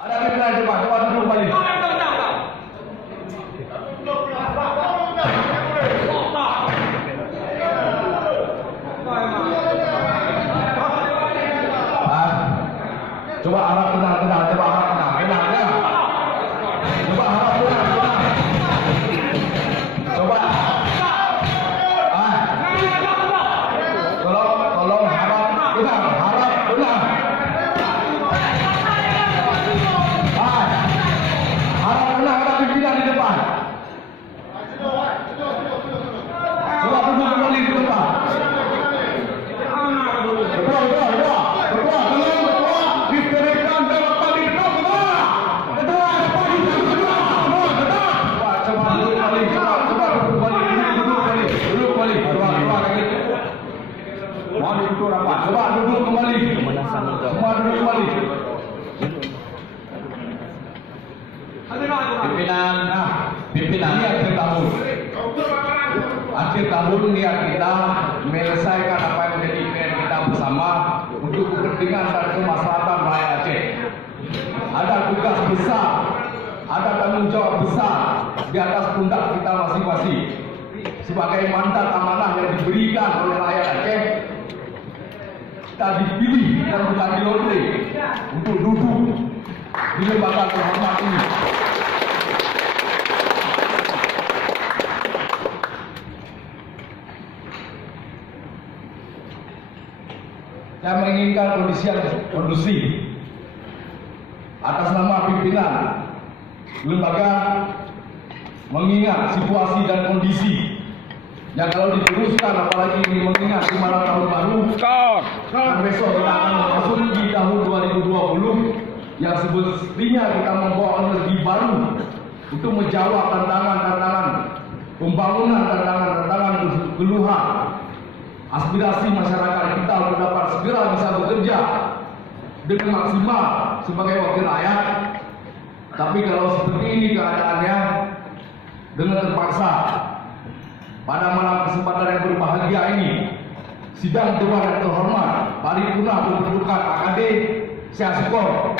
Ada pimpinan coba duduk kembali. Coba harap tenang, coba harap tenang, ya. Coba harap tenang. Coba. Tolong harap tenang. Harap tenang ada pimpinan di depan. Coba duduk kembali di depan. Coba duduk kembali. Semua duduk kembali. Pimpinan ini akhir tahun. Akhir tahun niat kita menyelesaikan apa yang menjadi keinginan kita bersama untuk kepentingan dan kemaslahatan rakyat Aceh. Ada tugas besar, ada tanggung jawab besar di atas pundak kita masing-masing. Sebagai mandat amanah yang diberikan oleh rakyat Aceh, kita dipilih dan bukan di lotre untuk duduk di lembaga terhormat ini. Saya menginginkan kondisi yang kondusif. Atas nama pimpinan lembaga mengingat situasi dan kondisi yang kalau diteruskan, apalagi ini mengingat di malam tahun baru dan besok kita akan memasuki tahun 2020 yang semestinya kita membawa energi baru untuk menjawab tantangan-tantangan pembangunan, tantangan-tantangan keluhan, aspirasi masyarakat kita untuk dapat segera bisa bekerja dengan maksimal sebagai wakil rakyat. Tapi kalau seperti ini keadaannya, dengan terpaksa pada malam kesempatan yang berbahagia ini, sidang dewan yang terhormat paripurna berkedudukan AKD Syah Syukur